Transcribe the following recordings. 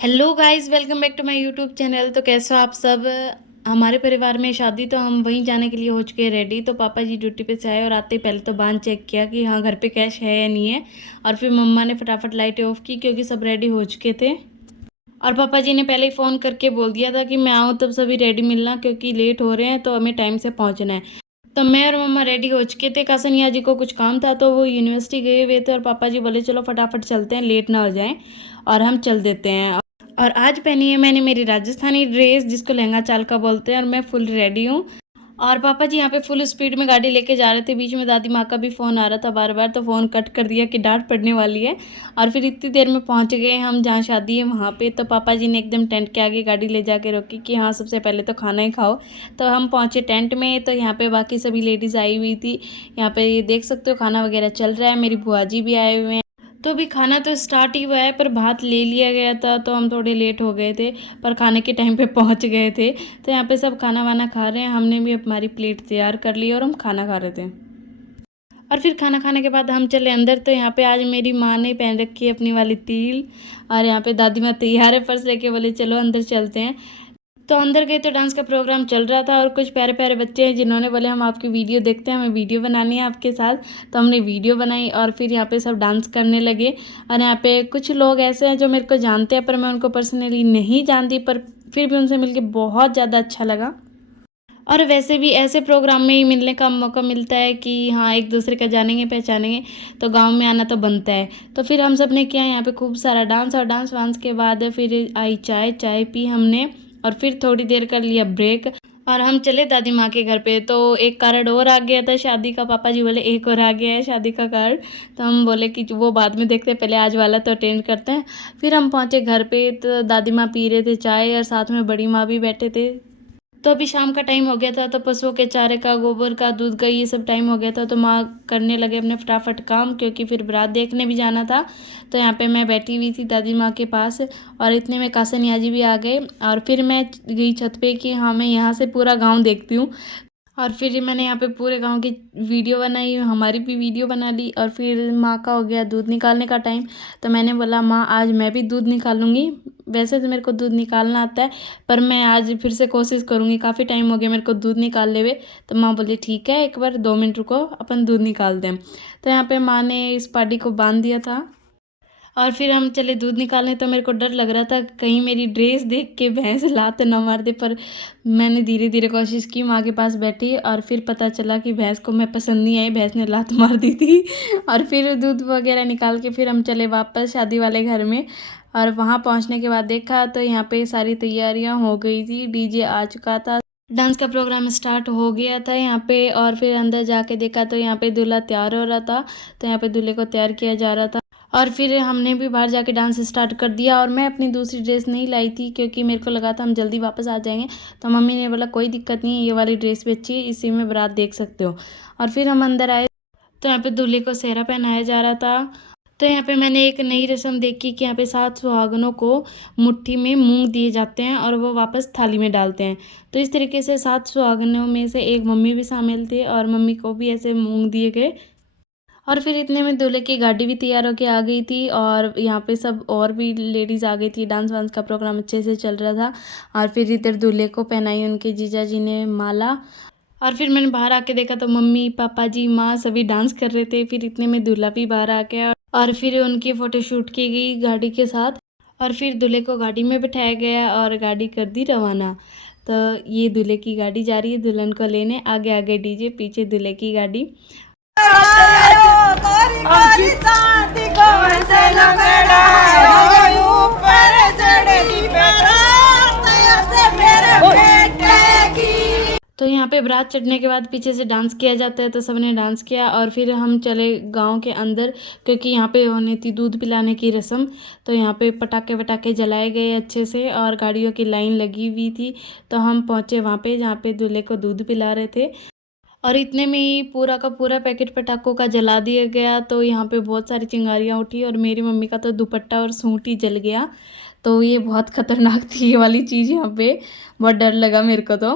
Hello guys, welcome back to my YouTube channel. तो कैसे हो आप सब। हमारे परिवार में शादी, तो हम वहीं जाने के लिए हो चुके हैं रेडी। तो पापा जी ड्यूटी पे से आए और आते ही पहले तो बांध चेक किया कि हाँ घर पे कैश है या नहीं है। और फिर मम्मा ने फटाफट लाइटें ऑफ की क्योंकि सब रेडी हो चुके थे। और पापा जी ने पहले ही फ़ोन करके बोल दिया था कि मैं आऊँ तब सभी रेडी मिलना, क्योंकि लेट हो रहे हैं तो हमें टाइम से पहुँचना है। तो मैं और मम्मा रेडी हो चुके थे। कासनिया जी को कुछ काम था तो वो यूनिवर्सिटी गए हुए थे और पापा जी बोले चलो फटाफट चलते हैं, लेट ना हो जाएं और हम चल देते हैं। और आज पहनी है मैंने मेरी राजस्थानी ड्रेस जिसको लहंगा चाल का बोलते हैं, और मैं फुल रेडी हूँ। और पापा जी यहाँ पे फुल स्पीड में गाड़ी लेके जा रहे थे। बीच में दादी माँ का भी फ़ोन आ रहा था बार बार, तो फ़ोन कट कर दिया कि डांट पड़ने वाली है। और फिर इतनी देर में पहुँच गए हम जहाँ शादी है वहाँ पे। तो पापा जी ने एकदम टेंट के आगे गाड़ी ले जाके रोकी कि हाँ सबसे पहले तो खाना ही खाओ। तो हम पहुँचे टेंट में। तो यहाँ पे बाकी सभी लेडीज़ आई हुई थी। यहाँ पे ये देख सकते हो खाना वगैरह चल रहा है। मेरी बुआ जी भी आए हुए हैं। तो अभी खाना तो स्टार्ट ही हुआ है, पर भात ले लिया गया था तो हम थोड़े लेट हो गए थे, पर खाने के टाइम पे पहुंच गए थे। तो यहाँ पे सब खाना वाना खा रहे हैं। हमने भी हमारी प्लेट तैयार कर ली और हम खाना खा रहे थे। और फिर खाना खाने के बाद हम चले अंदर। तो यहाँ पे आज मेरी माँ ने पहन रखी है अपनी वाली तिल। और यहाँ पे दादी माँ तैयार है, पर्स लेके बोले चलो अंदर चलते हैं। तो अंदर गए तो डांस का प्रोग्राम चल रहा था और कुछ प्यारे प्यारे बच्चे हैं जिन्होंने बोले हम आपकी वीडियो देखते हैं, हमें वीडियो बनानी है आपके साथ। तो हमने वीडियो बनाई और फिर यहाँ पे सब डांस करने लगे। और यहाँ पे कुछ लोग ऐसे हैं जो मेरे को जानते हैं, पर मैं उनको पर्सनली नहीं जानती, पर फिर भी उनसे मिलके बहुत ज़्यादा अच्छा लगा। और वैसे भी ऐसे प्रोग्राम में ही मिलने का मौका मिलता है कि हाँ एक दूसरे का जानेंगे पहचानेंगे, तो गांव में आना तो बनता है। तो फिर हम सब ने किया यहाँ पे खूब सारा डांस, और डांस वांस के बाद फिर आई चाय, चाय पी हमने। और फिर थोड़ी देर कर लिया ब्रेक और हम चले दादी माँ के घर पे। तो एक कार्ड और आ गया था शादी का। पापा जी बोले एक और आ गया है शादी का कार्ड। तो हम बोले कि वो बाद में देखते हैं, पहले आज वाला तो अटेंड करते हैं। फिर हम पहुँचे घर पे तो दादी माँ पी रहे थे चाय और साथ में बड़ी माँ भी बैठे थे। तो अभी शाम का टाइम हो गया था, तो पशुओं के चारे का, गोबर का, दूध का, ये सब टाइम हो गया था। तो माँ करने लगे अपने फटाफट काम, क्योंकि फिर बारात देखने भी जाना था। तो यहाँ पे मैं बैठी हुई थी दादी माँ के पास, और इतने में कासनिया जी भी आ गए। और फिर मैं गई छत पे कि हाँ मैं यहाँ से पूरा गाँव देखती हूँ। और फिर मैंने यहाँ पे पूरे गांव की वीडियो बनाई, हमारी भी वीडियो बना ली। और फिर माँ का हो गया दूध निकालने का टाइम। तो मैंने बोला माँ आज मैं भी दूध निकालूंगी। वैसे तो मेरे को दूध निकालना आता है, पर मैं आज फिर से कोशिश करूँगी, काफ़ी टाइम हो गया मेरे को दूध निकालने हुए। तो माँ बोली ठीक है एक बार 2 मिनट रुको, अपन दूध निकाल दें। तो यहाँ पे माँ ने इस पार्टी को बांध दिया था। और फिर हम चले दूध निकालने। तो मेरे को डर लग रहा था कहीं मेरी ड्रेस देख के भैंस लात ना मार दे, पर मैंने धीरे धीरे कोशिश की, माँ के पास बैठी। और फिर पता चला कि भैंस को मैं पसंद नहीं आई, भैंस ने लात मार दी थी। और फिर दूध वगैरह निकाल के फिर हम चले वापस शादी वाले घर में। और वहाँ पहुँचने के बाद देखा तो यहाँ पे सारी तैयारियाँ हो गई थी, डीजे आ चुका था, डांस का प्रोग्राम स्टार्ट हो गया था यहाँ पे। और फिर अंदर जाके देखा तो यहाँ पे दूल्हा तैयार हो रहा था। तो यहाँ पे दूल्हे को तैयार किया जा रहा था। और फिर हमने भी बाहर जाके डांस स्टार्ट कर दिया। और मैं अपनी दूसरी ड्रेस नहीं लाई थी क्योंकि मेरे को लगा था हम जल्दी वापस आ जाएंगे। तो मम्मी ने बोला कोई दिक्कत नहीं है, ये वाली ड्रेस भी अच्छी है, इसी में बारात देख सकते हो। और फिर हम अंदर आए तो यहाँ पे दूल्हे को सेहरा पहनाया जा रहा था। तो यहाँ पे मैंने एक नई रस्म देखी कि यहाँ पे 7 सुहागनों को मुट्ठी में मूंग दिए जाते हैं और वो वापस थाली में डालते हैं। तो इस तरीके से 7 सुहागनों में से एक मम्मी भी शामिल थे और मम्मी को भी ऐसे मूंग दिए गए। और फिर इतने में दूल्हे की गाड़ी भी तैयार होके आ गई थी, और यहाँ पे सब और भी लेडीज़ आ गई थी। डांस वांस का प्रोग्राम अच्छे से चल रहा था। और फिर इधर दूल्हे को पहनाई उनके जीजा जी ने माला। और फिर मैंने बाहर आके देखा तो मम्मी, पापा जी, माँ सभी डांस कर रहे थे। फिर इतने में दूल्हा भी बाहर आ गया और फिर उनकी फ़ोटोशूट की गई गाड़ी के साथ। और फिर दूल्हे को गाड़ी में बिठाया गया और गाड़ी कर दी रवाना। तो ये दूल्हे की गाड़ी जा रही है दुल्हन को लेने, आगे आगे डीजे, पीछे दूल्हे की गाड़ी। तो यहाँ पे बारात चढ़ने के बाद पीछे से डांस किया जाता है, तो सबने डांस किया। और फिर हम चले गांव के अंदर, क्योंकि यहाँ पे होनी थी दूध पिलाने की रस्म। तो यहाँ पे पटाखे वटाखे जलाए गए अच्छे से और गाड़ियों की लाइन लगी हुई थी। तो हम पहुँचे वहाँ पे जहाँ पे दूल्हे को दूध पिला रहे थे। और इतने में ही पूरा का पूरा पैकेट पटाखों का जला दिया गया। तो यहाँ पे बहुत सारी चिंगारियाँ उठी और मेरी मम्मी का तो दुपट्टा और सूट ही जल गया। तो ये बहुत खतरनाक थी ये वाली चीज़, यहाँ पे बहुत डर लगा मेरे को तो।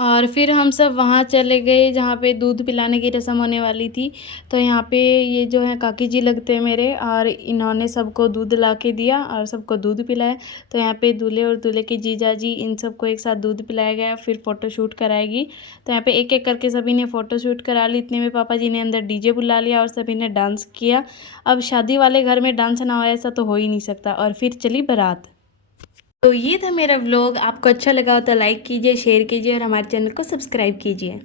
और फिर हम सब वहाँ चले गए जहाँ पे दूध पिलाने की रस्म होने वाली थी। तो यहाँ पे ये जो है काकी जी लगते हैं मेरे, और इन्होंने सबको दूध ला के दिया और सबको दूध पिलाया। तो यहाँ पे दूल्हे और दूल्हे के जीजा जी इन सबको एक साथ दूध पिलाया गया, फिर फ़ोटोशूट कराएगी। तो यहाँ पे एक एक करके सभी ने फ़ोटोशूट करा ली। इतने में पापा जी ने अंदर डीजे बुला लिया और सभी ने डांस किया। अब शादी वाले घर में डांस ना हो ऐसा तो हो ही नहीं सकता। और फिर चली बारात। तो ये था मेरा व्लॉग। आपको अच्छा लगा हो तो लाइक कीजिए, शेयर कीजिए और हमारे चैनल को सब्सक्राइब कीजिए।